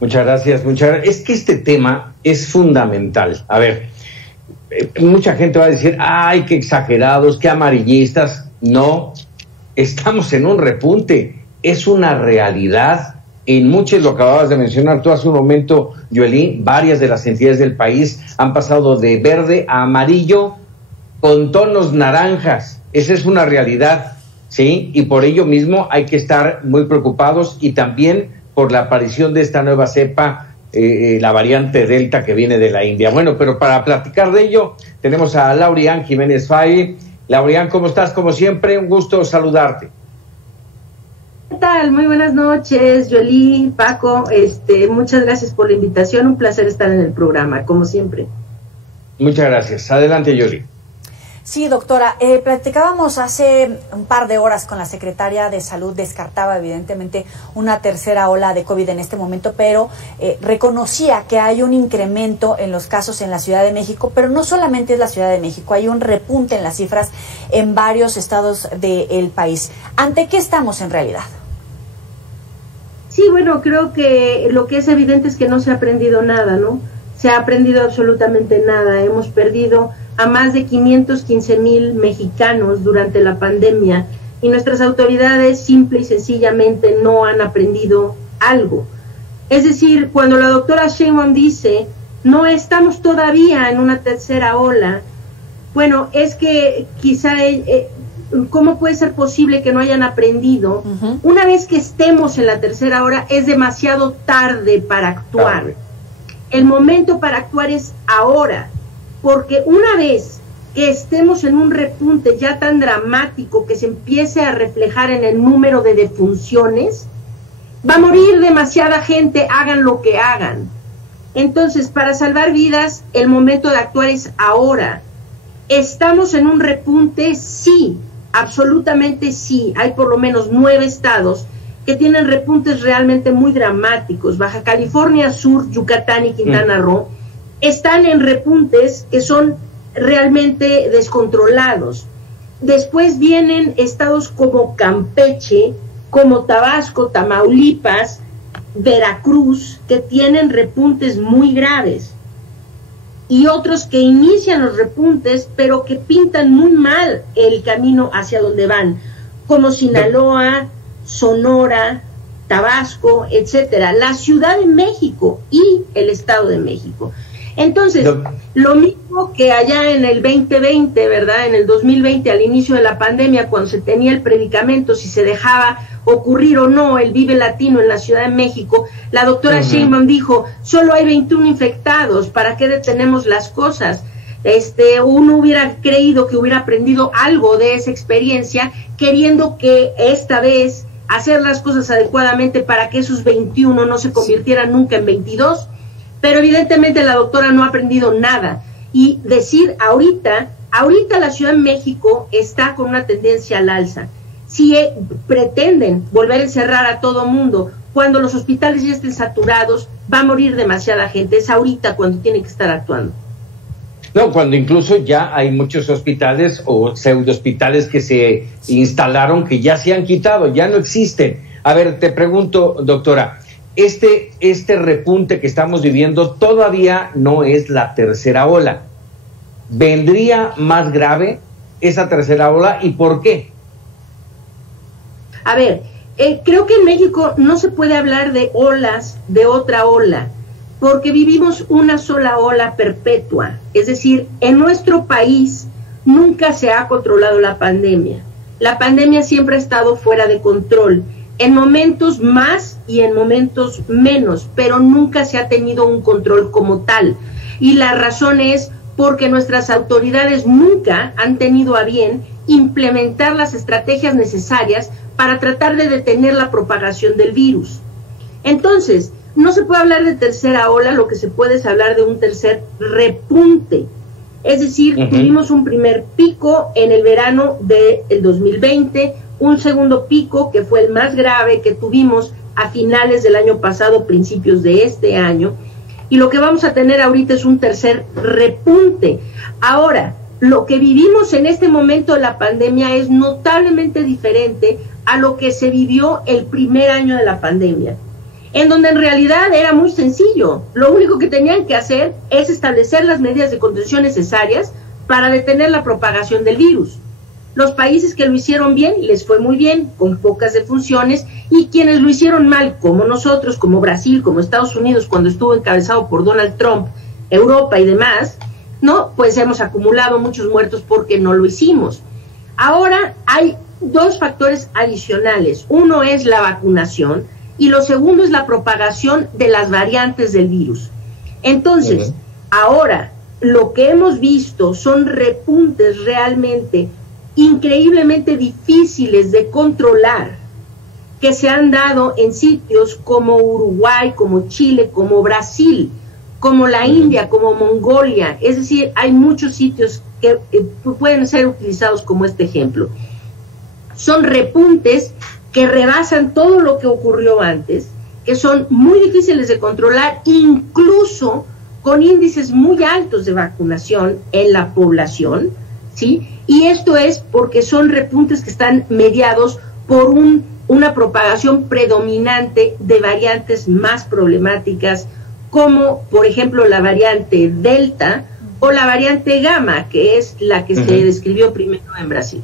Muchas gracias, muchas gracias. Es que este tema es fundamental. A ver, mucha gente va a decir, ay, qué exagerados, qué amarillistas. No, estamos en un repunte, es una realidad. En muchos, lo acababas de mencionar tú hace un momento, Joely, varias de las entidades del país han pasado de verde a amarillo con tonos naranjas. Esa es una realidad, ¿sí? Y por ello mismo hay que estar muy preocupados, y también por la aparición de esta nueva cepa, la variante Delta que viene de la India. Bueno, pero para platicar de ello tenemos a Laurian Jiménez Fay. Laurian, ¿cómo estás? Como siempre, un gusto saludarte. ¿Qué tal? Muy buenas noches, Joely, Paco, muchas gracias por la invitación, un placer estar en el programa, como siempre. Muchas gracias. Adelante, Joely. Sí, doctora, platicábamos hace un par de horas con la secretaria de Salud, descartaba evidentemente una tercera ola de COVID en este momento, pero reconocía que hay un incremento en los casos en la Ciudad de México, pero no solamente es la Ciudad de México, hay un repunte en las cifras en varios estados del país. ¿Ante qué estamos en realidad? Sí, bueno, creo que lo que es evidente es que no se ha aprendido nada, ¿no? Se ha aprendido absolutamente nada. Hemos perdido a más de 515,000 mexicanos durante la pandemia, y nuestras autoridades simple y sencillamente no han aprendido algo. Es decir, cuando la doctora Sheinbaum dice, no estamos todavía en una tercera ola, bueno, es que quizá, ¿cómo puede ser posible que no hayan aprendido? Una vez que estemos en la tercera ola, es demasiado tarde para actuar. El momento para actuar es ahora, porque una vez que estemos en un repunte ya tan dramático que se empiece a reflejar en el número de defunciones, va a morir demasiada gente, hagan lo que hagan. Entonces, para salvar vidas, el momento de actuar es ahora. ¿Estamos en un repunte? Sí, absolutamente sí. Hay por lo menos 9 estados que tienen repuntes realmente muy dramáticos. Baja California Sur, Yucatán y Quintana Roo están en repuntes que son realmente descontrolados. Después vienen estados como Campeche, como Tabasco, Tamaulipas, Veracruz, que tienen repuntes muy graves. Y otros que inician los repuntes, pero que pintan muy mal el camino hacia donde van, como Sinaloa, Sonora, Tabasco, etcétera, la Ciudad de México y el Estado de México. Entonces, lo mismo que allá en el 2020, ¿verdad? En el 2020, al inicio de la pandemia, cuando se tenía el predicamento, si se dejaba ocurrir o no el Vive Latino en la Ciudad de México, la doctora Sheinbaum dijo, solo hay 21 infectados, ¿para qué detenemos las cosas? Uno hubiera creído que hubiera aprendido algo de esa experiencia, queriendo que esta vez hacer las cosas adecuadamente para que esos 21 no se convirtieran nunca en 22, pero evidentemente la doctora no ha aprendido nada. Y decir ahorita la Ciudad de México está con una tendencia al alza. Si pretenden volver a encerrar a todo mundo, cuando los hospitales ya estén saturados, va a morir demasiada gente. Es ahorita cuando tienen que estar actuando. No, cuando incluso ya hay muchos hospitales o pseudo hospitales que se instalaron, que ya se han quitado, ya no existen. A ver, te pregunto, doctora, este repunte que estamos viviendo todavía no es la tercera ola. ¿Vendría más grave esa tercera ola y por qué? A ver, creo que en México no se puede hablar de olas, de otra ola, porque vivimos una sola ola perpetua. Es decir, en nuestro país nunca se ha controlado la pandemia. La pandemia siempre ha estado fuera de control, en momentos más y en momentos menos, pero nunca se ha tenido un control como tal. Y la razón es porque nuestras autoridades nunca han tenido a bien implementar las estrategias necesarias para tratar de detener la propagación del virus. Entonces, no se puede hablar de tercera ola, lo que se puede es hablar de un tercer repunte. Es decir, tuvimos un primer pico en el verano del 2020, un segundo pico que fue el más grave que tuvimos a finales del año pasado, principios de este año, y lo que vamos a tener ahorita es un tercer repunte. Ahora, lo que vivimos en este momento de la pandemia es notablemente diferente a lo que se vivió el primer año de la pandemia. en donde en realidad era muy sencillo. Lo único que tenían que hacer es establecer las medidas de contención necesarias para detener la propagación del virus. Los países que lo hicieron bien, les fue muy bien, con pocas defunciones, y quienes lo hicieron mal, como nosotros, como Brasil, como Estados Unidos, cuando estuvo encabezado por Donald Trump, Europa y demás, ¿no? Pues hemos acumulado muchos muertos porque no lo hicimos. Ahora hay dos factores adicionales. Uno es la vacunación y lo segundo es la propagación de las variantes del virus. Entonces, ahora lo que hemos visto son repuntes realmente increíblemente difíciles de controlar, que se han dado en sitios como Uruguay, como Chile, como Brasil, como la India, como Mongolia. Es decir, hay muchos sitios que pueden ser utilizados como este ejemplo. Son repuntes que rebasan todo lo que ocurrió antes, que son muy difíciles de controlar, incluso con índices muy altos de vacunación en la población, ¿sí? Y esto es porque son repuntes que están mediados por una propagación predominante de variantes más problemáticas, como por ejemplo la variante Delta o la variante Gamma, que es la que se describió primero en Brasil.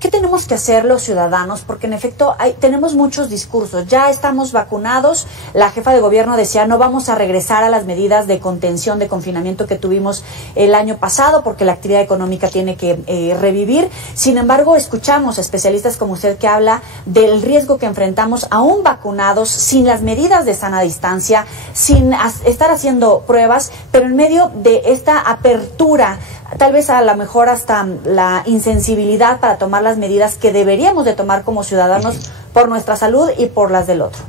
¿Qué tenemos que hacer los ciudadanos? Porque en efecto tenemos muchos discursos. Ya estamos vacunados. La jefa de gobierno decía no vamos a regresar a las medidas de contención, de confinamiento que tuvimos el año pasado porque la actividad económica tiene que revivir. Sin embargo, escuchamos especialistas como usted que habla del riesgo que enfrentamos aún vacunados, sin las medidas de sana distancia, sin estar haciendo pruebas, pero en medio de esta apertura, tal vez a lo mejor hasta la insensibilidad para tomar las medidas que deberíamos de tomar como ciudadanos por nuestra salud y por las del otro.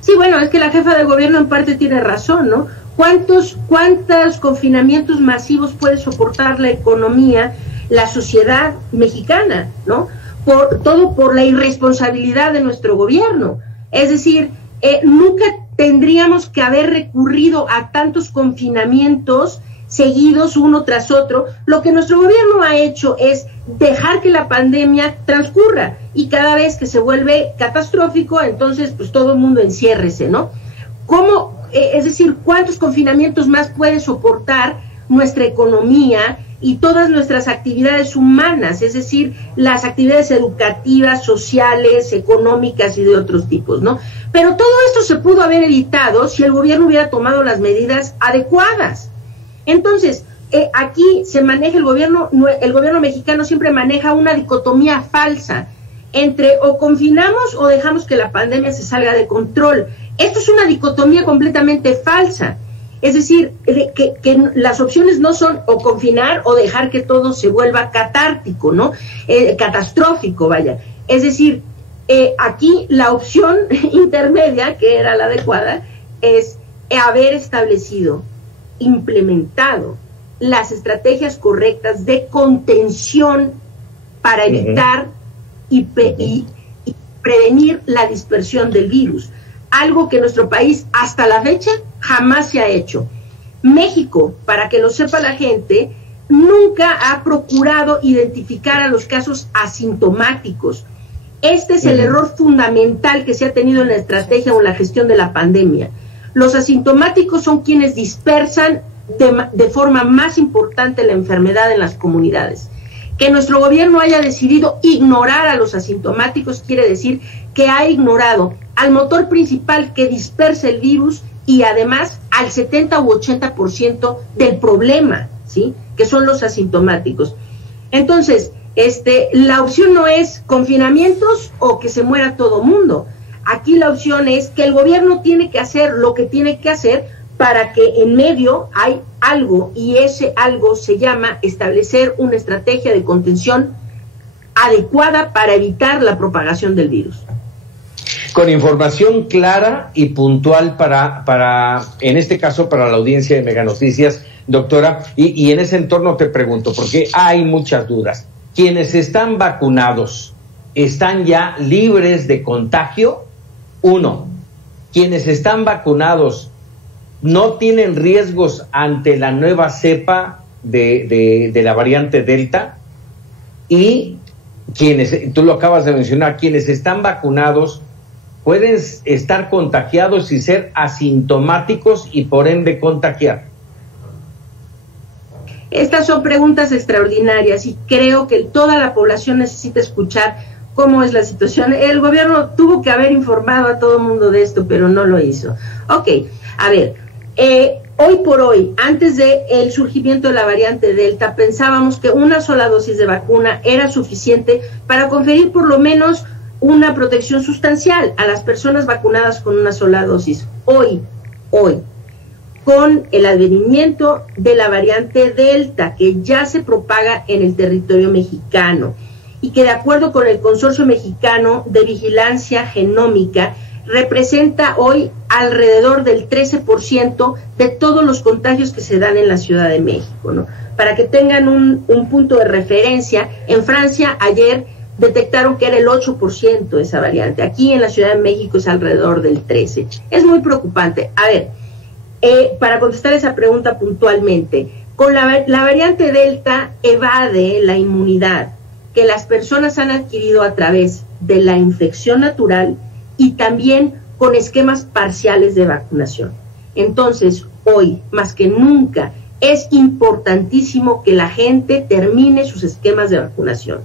Sí, bueno, es que la jefa de gobierno en parte tiene razón, ¿no? ¿Cuántos confinamientos masivos puede soportar la economía, la sociedad mexicana, ¿no? Todo por la irresponsabilidad de nuestro gobierno. Es decir, nunca tendríamos que haber recurrido a tantos confinamientos seguidos uno tras otro. Lo que nuestro gobierno ha hecho es dejar que la pandemia transcurra y cada vez que se vuelve catastrófico, entonces pues todo el mundo enciérrese, ¿no? ¿Cómo? Es decir, ¿cuántos confinamientos más puede soportar nuestra economía y todas nuestras actividades humanas? Es decir, las actividades educativas, sociales, económicas y de otros tipos, ¿no? Pero todo esto se pudo haber evitado si el gobierno hubiera tomado las medidas adecuadas. Entonces, aquí se maneja el gobierno mexicano siempre maneja una dicotomía falsa entre o confinamos o dejamos que la pandemia se salga de control. Esto es una dicotomía completamente falsa. Es decir, que las opciones no son o confinar o dejar que todo se vuelva catártico, ¿no? Catastrófico, vaya. Es decir, aquí la opción intermedia, que era la adecuada, es haber establecido, implementado las estrategias correctas de contención para evitar y prevenir la dispersión del virus, algo que en nuestro país hasta la fecha jamás se ha hecho. México, para que lo sepa la gente, nunca ha procurado identificar a los casos asintomáticos. Este es el error fundamental que se ha tenido en la estrategia o en la gestión de la pandemia. Los asintomáticos son quienes dispersan de forma más importante la enfermedad en las comunidades. Que nuestro gobierno haya decidido ignorar a los asintomáticos quiere decir que ha ignorado al motor principal que dispersa el virus y además al 70 u 80% del problema, ¿sí? Que son los asintomáticos. Entonces, la opción no es confinamientos o que se muera todo mundo. Aquí la opción es que el gobierno tiene que hacer lo que tiene que hacer para que en medio hay algo, y ese algo se llama establecer una estrategia de contención adecuada para evitar la propagación del virus. Con información clara y puntual para en este caso, para la audiencia de Mega Noticias, doctora, y en ese entorno te pregunto, porque hay muchas dudas. ¿Quienes están vacunados están ya libres de contagio? Uno, quienes están vacunados no tienen riesgos ante la nueva cepa de la variante Delta, y quienes, tú lo acabas de mencionar, quienes están vacunados pueden estar contagiados y ser asintomáticos y por ende contagiar? Estas son preguntas extraordinarias y creo que toda la población necesita escuchar cómo es la situación. El gobierno tuvo que haber informado a todo el mundo de esto, pero no lo hizo. Ok, a ver, hoy por hoy, antes del surgimiento de la variante Delta, pensábamos que una sola dosis de vacuna era suficiente para conferir por lo menos una protección sustancial a las personas vacunadas con una sola dosis. Hoy, con el advenimiento de la variante Delta, que ya se propaga en el territorio mexicano y que de acuerdo con el Consorcio Mexicano de Vigilancia Genómica representa hoy alrededor del 13% de todos los contagios que se dan en la Ciudad de México, ¿no? Para que tengan un punto de referencia, en Francia ayer detectaron que era el 8% esa variante. Aquí en la Ciudad de México es alrededor del 13%. Es muy preocupante. A ver, para contestar esa pregunta puntualmente, con la variante Delta evade la inmunidad que las personas han adquirido a través de la infección natural y también con esquemas parciales de vacunación. Entonces, hoy, más que nunca, es importantísimo que la gente termine sus esquemas de vacunación.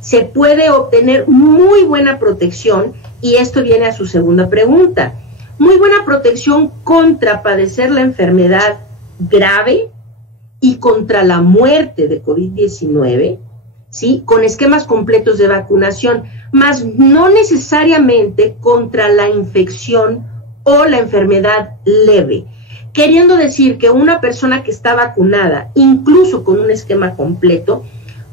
Se puede obtener muy buena protección, y esto viene a su segunda pregunta, muy buena protección contra padecer la enfermedad grave y contra la muerte de COVID-19, ¿sí? Con esquemas completos de vacunación, más no necesariamente contra la infección o la enfermedad leve. Queriendo decir que una persona que está vacunada, incluso con un esquema completo,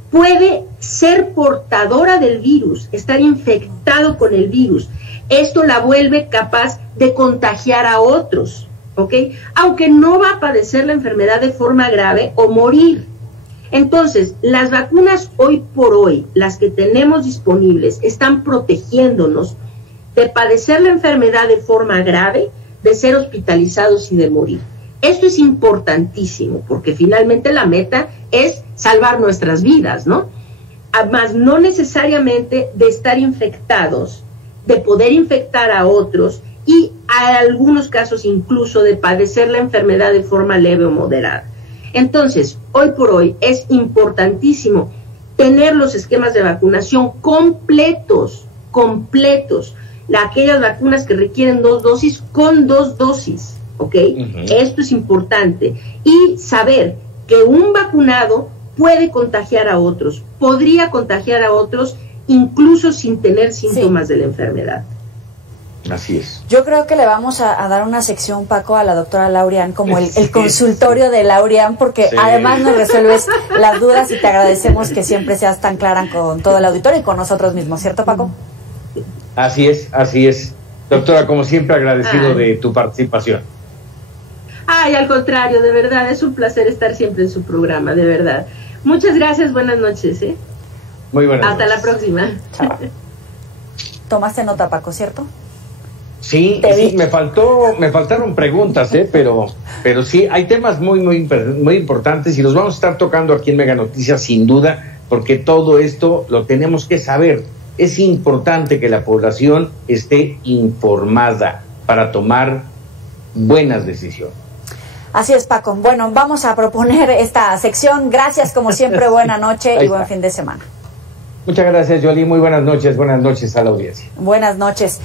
puede ser portadora del virus, estar infectado con el virus. Esto la vuelve capaz de contagiar a otros, ¿ok? Aunque no va a padecer la enfermedad de forma grave o morir. Entonces, las vacunas hoy por hoy, las que tenemos disponibles, están protegiéndonos de padecer la enfermedad de forma grave, de ser hospitalizados y de morir. Esto es importantísimo, porque finalmente la meta es salvar nuestras vidas, ¿no? Además, no necesariamente de estar infectados, de poder infectar a otros y a algunos casos incluso de padecer la enfermedad de forma leve o moderada. Entonces, hoy por hoy es importantísimo tener los esquemas de vacunación completos, aquellas vacunas que requieren 2 dosis con 2 dosis, ¿ok? Esto es importante. Y saber que un vacunado puede contagiar a otros, podría contagiar a otros incluso sin tener síntomas de la enfermedad. Así es. Yo creo que le vamos a dar una sección, Paco, a la doctora Laurian, como el consultorio de Laurian, porque además nos resuelves las dudas y te agradecemos que siempre seas tan clara con todo el auditorio y con nosotros mismos, ¿cierto, Paco? Así es. Doctora, como siempre, agradecido de tu participación. Ay, al contrario, de verdad, es un placer estar siempre en su programa, de verdad. Muchas gracias, buenas noches, ¿eh? Muy buenas Hasta noches. la próxima. Chao. Tomaste nota, Paco, ¿cierto? Sí, me faltaron preguntas, pero sí, hay temas muy importantes y los vamos a estar tocando aquí en Mega Noticias sin duda, porque todo esto lo tenemos que saber. Es importante que la población esté informada para tomar buenas decisiones. Así es, Paco. Bueno, vamos a proponer esta sección. Gracias, como siempre, buena noche y buen fin de semana. Muchas gracias, Yoli. Muy buenas noches a la audiencia. Buenas noches.